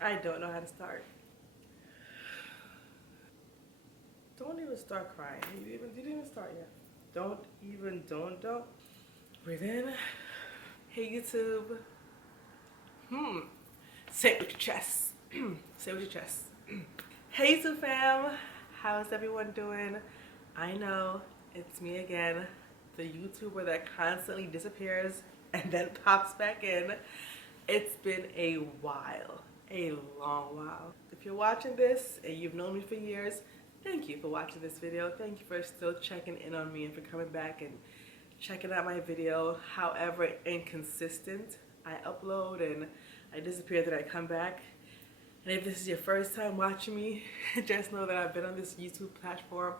I don't know how to start. Don't even start crying. You didn't even start yet. Don't. Breathe in. Hey YouTube. Hmm. Say it with your chest. Say it with your chest. Hey YouTube fam. How's everyone doing? I know it's me again, the YouTuber that constantly disappears and then pops back in. It's been a while, a long while. If you're watching this and you've known me for years, thank you for watching this video. Thank you for still checking in on me and for coming back and checking out my video. However inconsistent I upload and I disappear, then I come back. And if this is your first time watching me, just know that I've been on this YouTube platform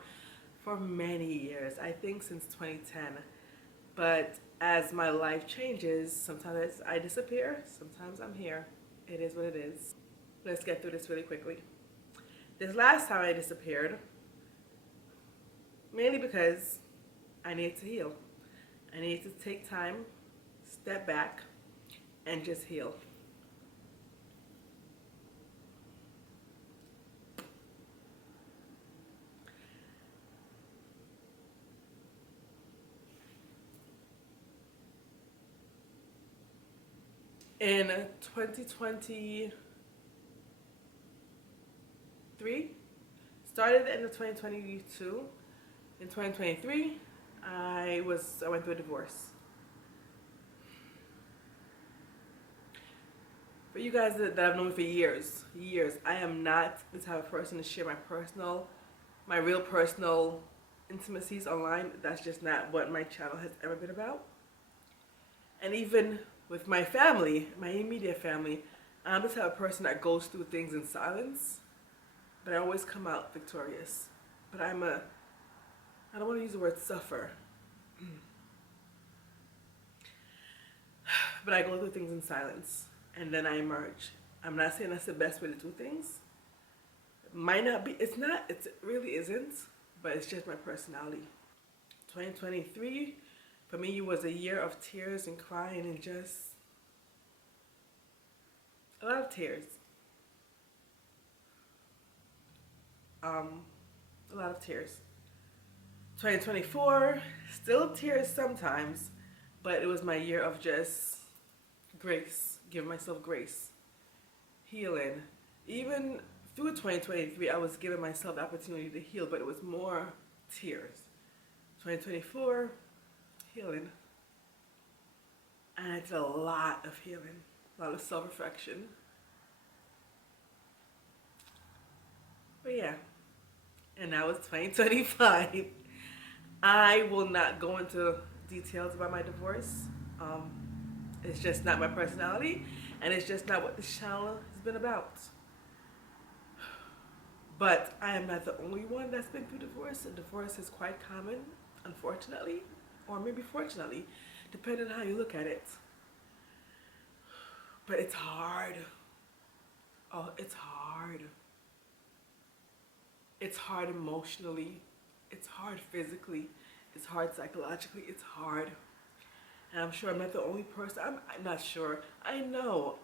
for many years. I think since 2010. But as my life changes, sometimes I disappear, sometimes I'm here. It is what it is. Let's get through this really quickly. This last time I disappeared, mainly because I needed to heal. I needed to take time, step back, and just heal. In 2023, started at the end of 2022. In 2023, I went through a divorce. For you guys that have known me for years, I am not the type of person to share my real personal intimacies online. That's just not what my channel has ever been about. And even with my family, my immediate family, I'm the type of person that goes through things in silence, but I always come out victorious. But I don't want to use the word suffer, but I go through things in silence and then I emerge. I'm not saying that's the best way to do things. It might not be, it really isn't, but it's just my personality. 2023 for me was a year of tears and crying and just a lot of tears. A lot of tears. 2024, still tears sometimes, but it was my year of just grace, giving myself grace, healing. Even through 2023, I was giving myself the opportunity to heal, but it was more tears. 2024, healing. And it's a lot of healing, a lot of self-reflection. But yeah, and now it's 2025. I will not go into details about my divorce. It's just not my personality, and it's just not what this channel has been about. But I am not the only one that's been through divorce. And divorce is quite common, unfortunately, or maybe fortunately, depending on how you look at it. But it's hard. Oh, it's hard. It's hard emotionally. It's hard physically. It's hard psychologically. It's hard. And I'm sure I'm not the only person. I'm not sure. I know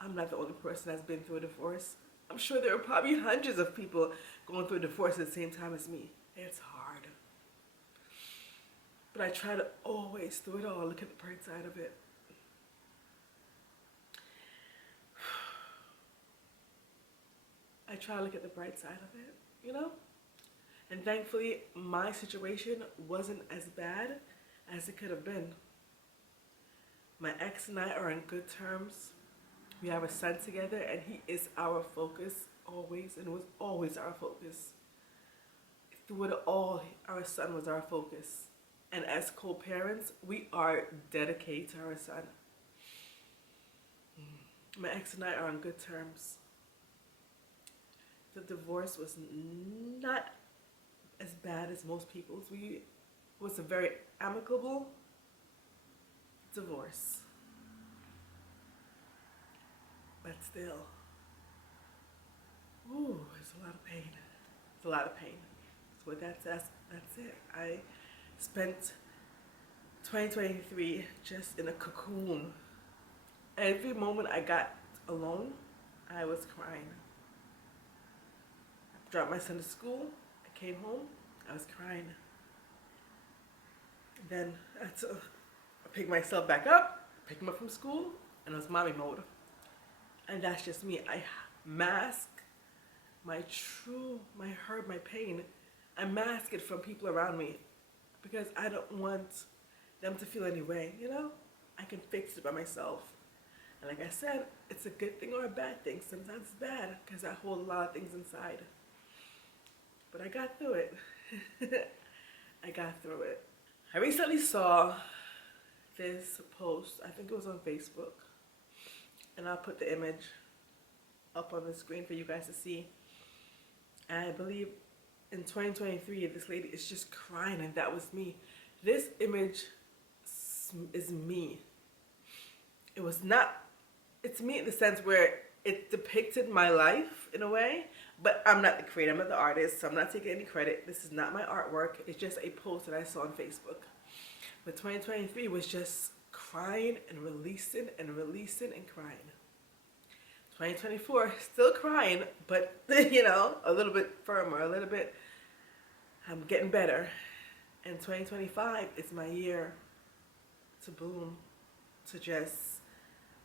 I'm not the only person that's been through a divorce. I'm sure there are probably hundreds of people going through a divorce at the same time as me. It's hard. But I try to always, through it all, look at the bright side of it. I try to look at the bright side of it, you know? And thankfully, my situation wasn't as bad as it could have been. My ex and I are in good terms. We have a son together, and he is our focus always, and was always our focus. Through it all, our son was our focus. And as co-parents, we are dedicated to our son. My ex and I are on good terms. The divorce was not as bad as most people's. It was a very amicable divorce. But still, it's a lot of pain. It's a lot of pain. So that's it. I spent 2023 just in a cocoon. Every moment I got alone, I was crying. I dropped my son to school. I came home. I was crying. Then I had to pick myself back up, pick him up from school, and it was mommy mode. And that's just me. I mask my hurt, my pain. I mask it from people around me because I don't want them to feel any way, you know? I can fix it by myself. And like I said, it's a good thing or a bad thing. Sometimes it's bad because I hold a lot of things inside. But I got through it. I got through it. I recently saw this post, I think it was on Facebook, and I'll put the image up on the screen for you guys to see. And I believe in 2023, this lady is just crying, and that was me. This image is me. It was not, it's me in the sense where it depicted my life in a way, but I'm not the creator, I'm not the artist, so I'm not taking any credit. This is not my artwork. It's just a post that I saw on Facebook. But 2023 was just crying and releasing and releasing and crying. 2024, still crying, but you know, a little bit firmer, a little bit, I'm getting better. And 2025 is my year to bloom, to just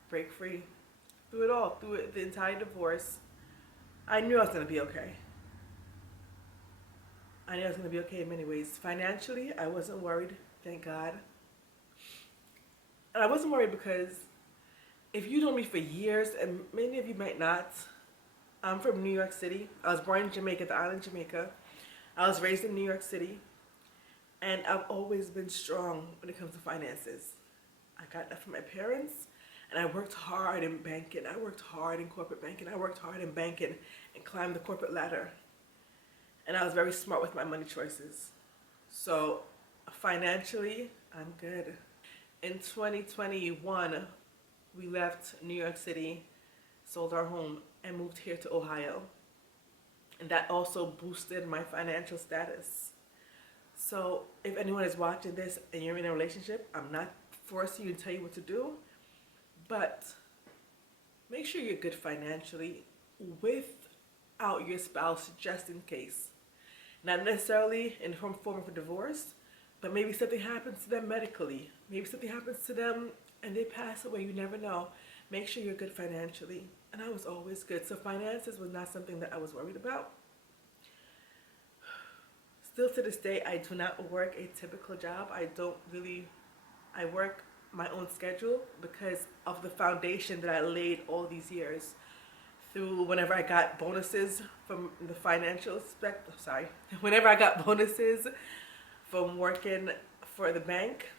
break free. Through it all, through it, the entire divorce, I knew I was going to be okay. I knew I was going to be okay in many ways. Financially, I wasn't worried, thank God. And I wasn't worried because if you know me for years, and many of you might not, I'm from New York City. I was born in Jamaica, the island of Jamaica. I was raised in New York City. And I've always been strong when it comes to finances. I got that from my parents. And I worked hard in banking. I worked hard in corporate banking. I worked hard in banking and climbed the corporate ladder. And I was very smart with my money choices. So financially, I'm good. In 2021, we left New York City, sold our home, and moved here to Ohio. And that also boosted my financial status. So if anyone is watching this and you're in a relationship, I'm not forcing you to tell you what to do. But make sure you're good financially without your spouse, just in case. Not necessarily in the form of a divorce, but maybe something happens to them medically. Maybe something happens to them and they pass away. You never know. Make sure you're good financially. And I was always good. So finances was not something that I was worried about. Still to this day, I do not work a typical job. I work my own schedule because of the foundation that I laid all these years through whenever I got bonuses from the financial whenever I got bonuses from working for the bank,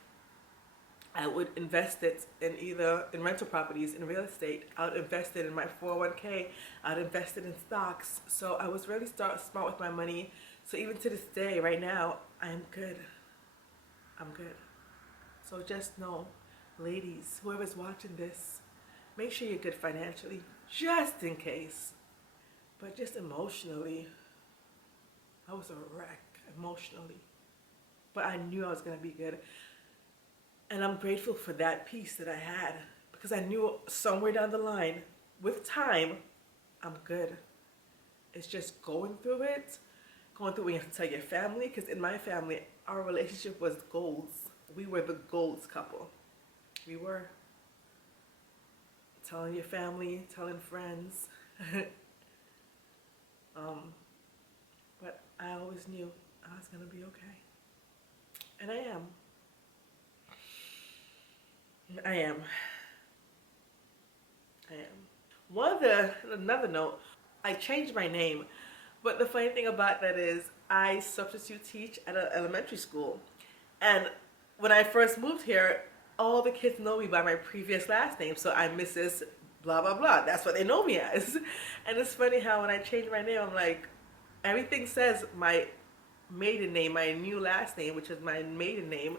I would invest it in either in rental properties, in real estate. I would invest it in my 401k. I would invest it in stocks. So I was really smart with my money. So even to this day, right now, I'm good. I'm good. So just know, ladies, whoever's watching this, make sure you're good financially, just in case. But just emotionally, I was a wreck emotionally. But I knew I was going to be good. And I'm grateful for that peace that I had because I knew somewhere down the line, with time, I'm good. It's just going through when you have to tell your family, because in my family, our relationship was goals. We were the goals couple. We were. Telling your family, telling friends. But I always knew I was going to be okay. And I am. I am. Another note, I changed my name. But the funny thing about that is I substitute teach at an elementary school. And when I first moved here, all the kids know me by my previous last name. So I'm Mrs. blah, blah, blah. That's what they know me as. And it's funny how when I changed my name, I'm like, everything says my maiden name, my new last name, which is my maiden name.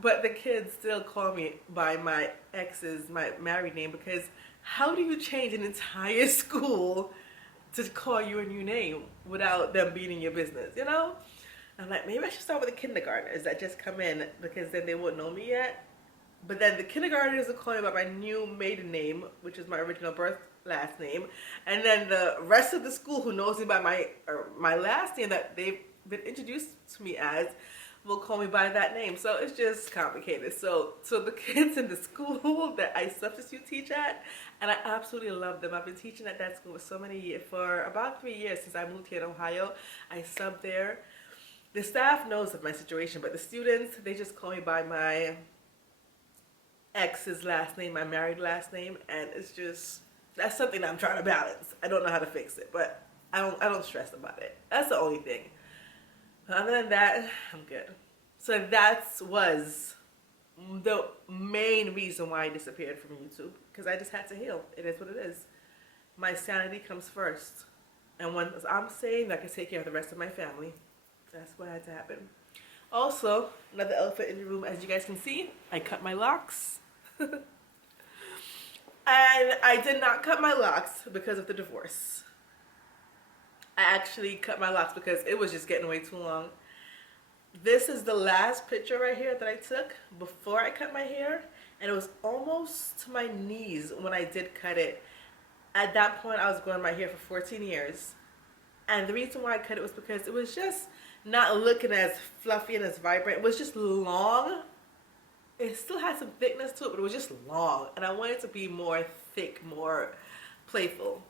But the kids still call me by my my married name, because how do you change an entire school to call you a new name without them being in your business, you know? I'm like, maybe I should start with the kindergartners that just come in, because then they won't know me yet. But then the kindergartners will call me by my new maiden name, which is my original birth last name, and then the rest of the school who knows me by my last name that they've been introduced to me as will call me by that name. So it's just complicated. So the kids in the school that I substitute teach at, and I absolutely love them. I've been teaching at that school for so many years, for about 3 years since I moved here in Ohio. I sub there. The staff knows of my situation, but the students, they just call me by my ex's last name, my married last name, and it's just, that's something that I'm trying to balance. I don't know how to fix it, but I don't stress about it. That's the only thing. Other than that, I'm good. So that was the main reason why I disappeared from YouTube, because I just had to heal. It is what it is. My sanity comes first. And when I'm saying I can take care of the rest of my family, that's what had to happen. Also, another elephant in the room, as you guys can see, I cut my locks. And I did not cut my locks because of the divorce. I actually cut my locks because it was just getting way too long. This is the last picture right here that I took before I cut my hair, and it was almost to my knees when I did cut it. At that point, I was growing my hair for 14 years. And the reason why I cut it was because it was just not looking as fluffy and as vibrant. It was just long. It still had some thickness to it, but it was just long. And I wanted it to be more thick, more playful.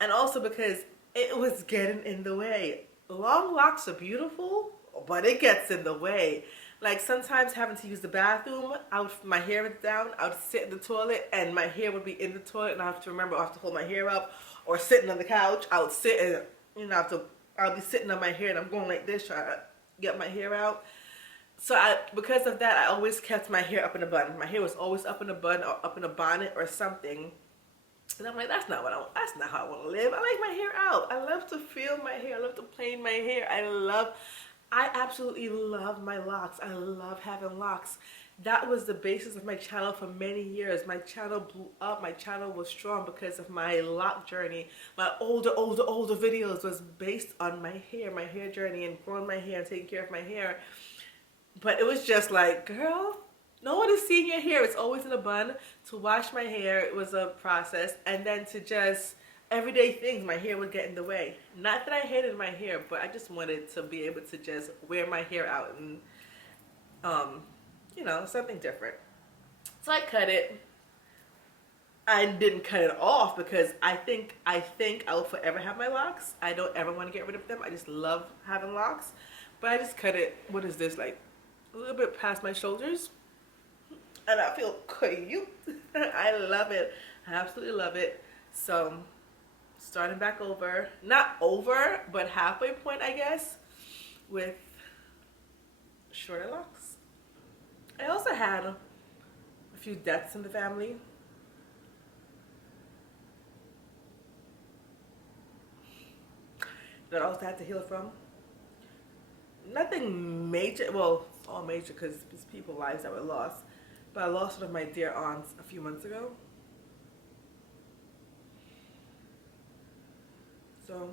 And also because it was getting in the way. Long locks are beautiful, but it gets in the way. Like sometimes having to use the bathroom, my hair is down, I would sit in the toilet and my hair would be in the toilet, and I have to remember I have to hold my hair up, or sitting on the couch, I would sit and, you know, I'll be sitting on my hair and I'm going like this trying to get my hair out. So because of that, I always kept my hair up in a bun. My hair was always up in a bun or up in a bonnet or something. And I'm like, that's not how I want to live. I like my hair out. I love to feel my hair. I love to play my hair. I absolutely love my locks. I love having locks. That was the basis of my channel for many years. My channel blew up. My channel was strong because of my lock journey. My older videos was based on my hair journey and growing my hair and taking care of my hair. But it was just like, girl, no one is seeing your hair. It's always in a bun. To wash my hair, it was a process. And then to just everyday things, my hair would get in the way. Not that I hated my hair, but I just wanted to be able to just wear my hair out and, you know, something different. So I cut it. I didn't cut it off because I think I will forever have my locks. I don't ever want to get rid of them. I just love having locks. But I just cut it, what is this, like a little bit past my shoulders. And I feel cute. I love it. I absolutely love it. So, starting back over. Not over, but halfway point, I guess, with shorter locks. I also had a few deaths in the family. That I also had to heal from. Nothing major, well, it's all major because it's people's lives that were lost. But I lost one of my dear aunts a few months ago. So,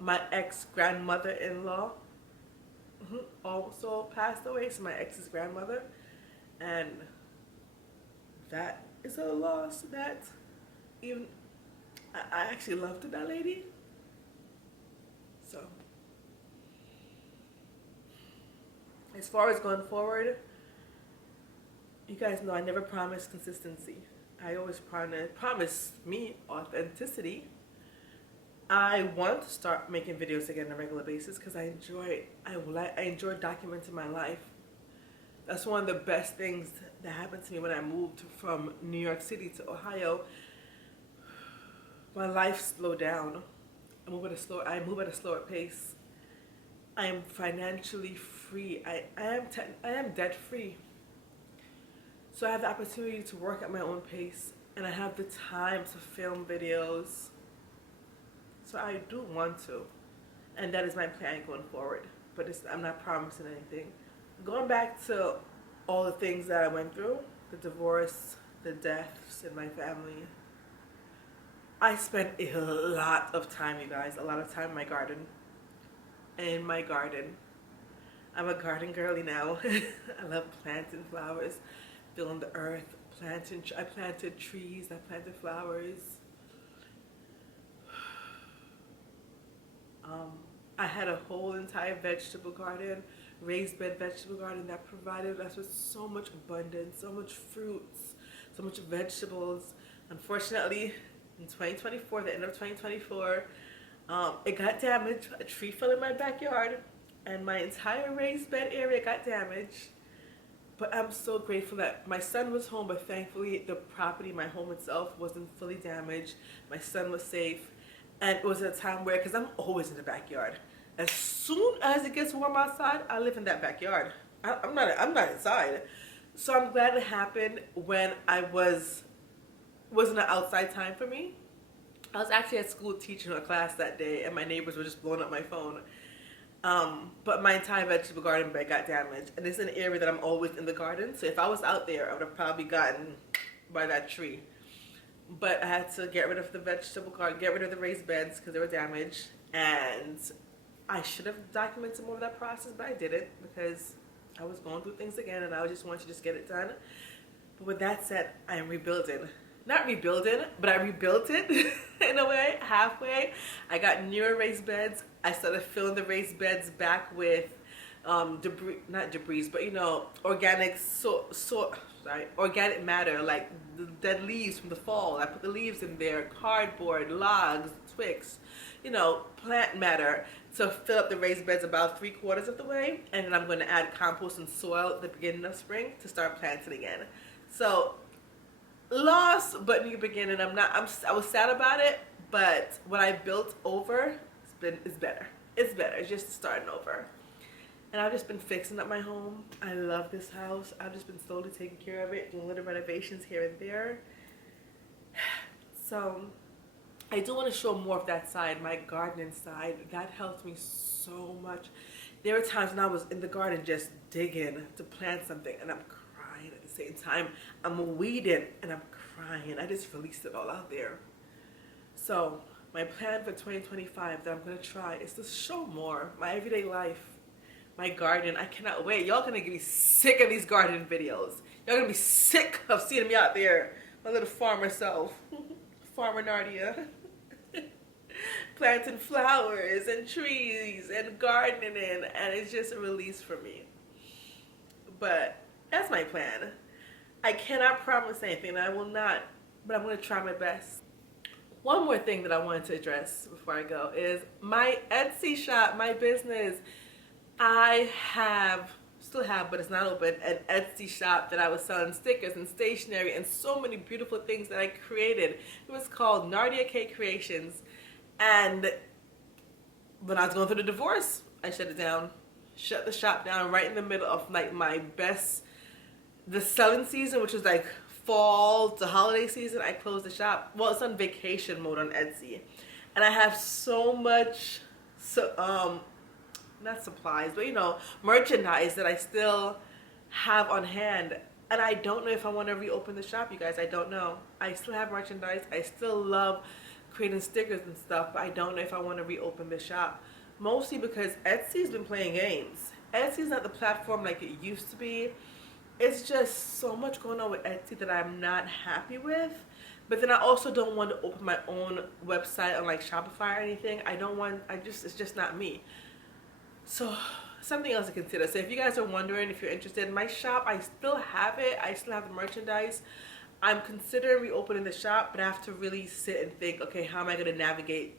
my ex-grandmother-in-law also passed away. So my ex's grandmother, and that is a loss that even I actually loved that lady. So, as far as going forward, you guys know I never promise consistency. I always promise me authenticity. I want to start making videos again on a regular basis because I enjoy documenting my life. That's one of the best things that happened to me when I moved from New York City to Ohio. My life slowed down. I move at a slower pace. I am financially free. I am debt free. So I have the opportunity to work at my own pace, and I have the time to film videos. So I do want to, and that is my plan going forward. But I'm not promising anything. Going back to all the things that I went through, the divorce, the deaths in my family, I spent a lot of time, you guys, a lot of time in my garden. I'm a garden girly now. I love plants and flowers, feeling the earth, planting. I planted trees, I planted flowers. Um, I had a whole entire vegetable garden, raised bed vegetable garden that provided us with so much abundance, so much fruits, so much vegetables. Unfortunately, in 2024, the end of 2024, it got damaged. A tree fell in my backyard and my entire raised bed area got damaged. But I'm so grateful that my son was home, but thankfully the property, my home itself, wasn't fully damaged. My son was safe. And it was at a time where, because I'm always in the backyard. As soon as it gets warm outside, I live in that backyard. I'm not inside. So I'm glad it happened when wasn't an outside time for me. I was actually at school teaching a class that day, and my neighbors were just blowing up my phone. But my entire vegetable garden bed got damaged, and it's an area that I'm always in the garden. So if I was out there, I would have probably gotten by that tree. But I had to get rid of the vegetable garden, get rid of the raised beds because they were damaged, and I should have documented more of that process, but I didn't because I was going through things again, and I just wanted to just get it done. But with that said, I am rebuilding. Not rebuilding, but I rebuilt it in a way, halfway. I got newer raised beds. I started filling the raised beds back with debris, not debris, but organic organic matter, like the dead leaves from the fall. I put the leaves in there, cardboard, logs, twigs, plant matter to fill up the raised beds about 3/4 of the way. And then I'm going to add compost and soil at the beginning of spring to start planting again. So lost but new beginning. I was sad about it, but what I built over is better. It's better. It's just starting over. And I've just been fixing up my home. I love this house. I've just been slowly taking care of it, doing little renovations here and there. So I do want to show more of that side, my gardening side. That helped me so much. There were times when I was in the garden just digging to plant something, and I'm crying at the same time. I'm weeding and I'm crying. I just released it all out there. So my plan for 2025 that I'm going to try is to show more my everyday life, my garden. I cannot wait. Y'all gonna get me sick of these garden videos. Y'all gonna be sick of seeing me out there, my little farmer self, Farmer Nardia, planting flowers and trees and gardening, and it's just a release for me. But that's my plan. I cannot promise anything, and I will not, but I'm gonna try my best. One more thing that I wanted to address before I go is my Etsy shop, my business. I still have, but it's not open, an Etsy shop that I was selling stickers and stationery and so many beautiful things that I created. It was called Nardia K Creations. And when I was going through the divorce, I shut it down. Shut the shop down right in the middle of like the selling season, which was like fall to holiday season. I closed the shop. Well, it's on vacation mode on Etsy. And I have so much, not supplies, but merchandise that I still have on hand. And I don't know if I want to reopen the shop, you guys. I don't know. I still have merchandise. I still love creating stickers and stuff, but I don't know if I want to reopen the shop. Mostly because Etsy's been playing games. Etsy's not the platform like it used to be. It's just so much going on with Etsy that I'm not happy with. But then I also don't want to open my own website on like Shopify or anything. It's just not me. So something else to consider. So if you guys are wondering, if you're interested in my shop, I still have it. I still have the merchandise. I'm considering reopening the shop, but I have to really sit and think, okay, how am I going to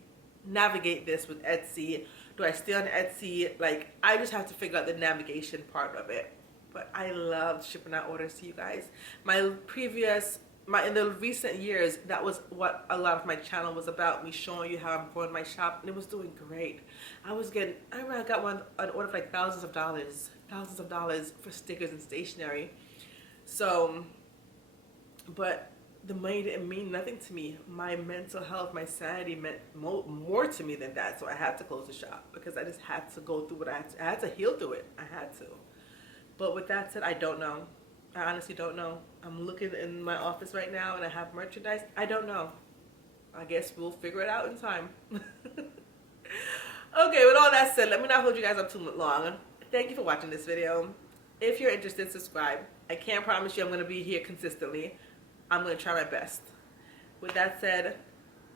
navigate this with Etsy? Do I stay on Etsy? Like, I just have to figure out the navigation part of it. But I love shipping out orders to you guys. In the recent years, that was what a lot of my channel was about, me showing you how I'm growing my shop, and it was doing great. I remember I got an order of like thousands of dollars for stickers and stationery. So, but the money didn't mean nothing to me. My mental health, my sanity meant more to me than that. So I had to close the shop because I just had to go through what I had to heal through it. I had to. But with that said, I don't know. I honestly don't know. I'm looking in my office right now and I have merchandise. I don't know. I guess we'll figure it out in time. Okay, with all that said, let me not hold you guys up too long. Thank you for watching this video. If you're interested, subscribe. I can't promise you I'm going to be here consistently. I'm going to try my best. With that said,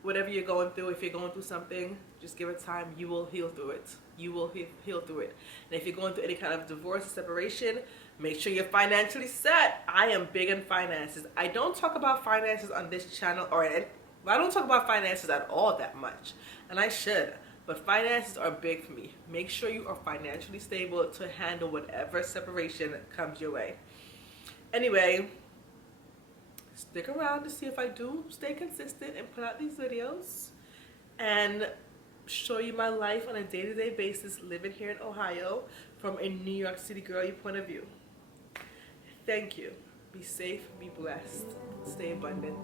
whatever you're going through, if you're going through something, just give it time. You will heal through it. You will heal through it. And if you're going through any kind of divorce or separation, make sure you're financially set. I am big on finances. I don't talk about finances on this channel, or I don't talk about finances at all that much, and I should. But finances are big for me. Make sure you are financially stable to handle whatever separation comes your way. Anyway, stick around to see if I do stay consistent and put out these videos and show you my life on a day-to-day basis living here in Ohio from a New York City girl point of view. Thank you. Be safe, be blessed, stay abundant.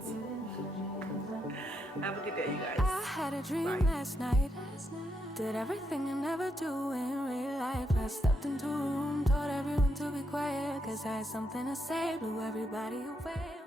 Have a good day, you guys. I had a dream last night. Did everything I never do in real life. I stepped into a room, told everyone to be quiet, 'cause I had something to say, blew everybody away.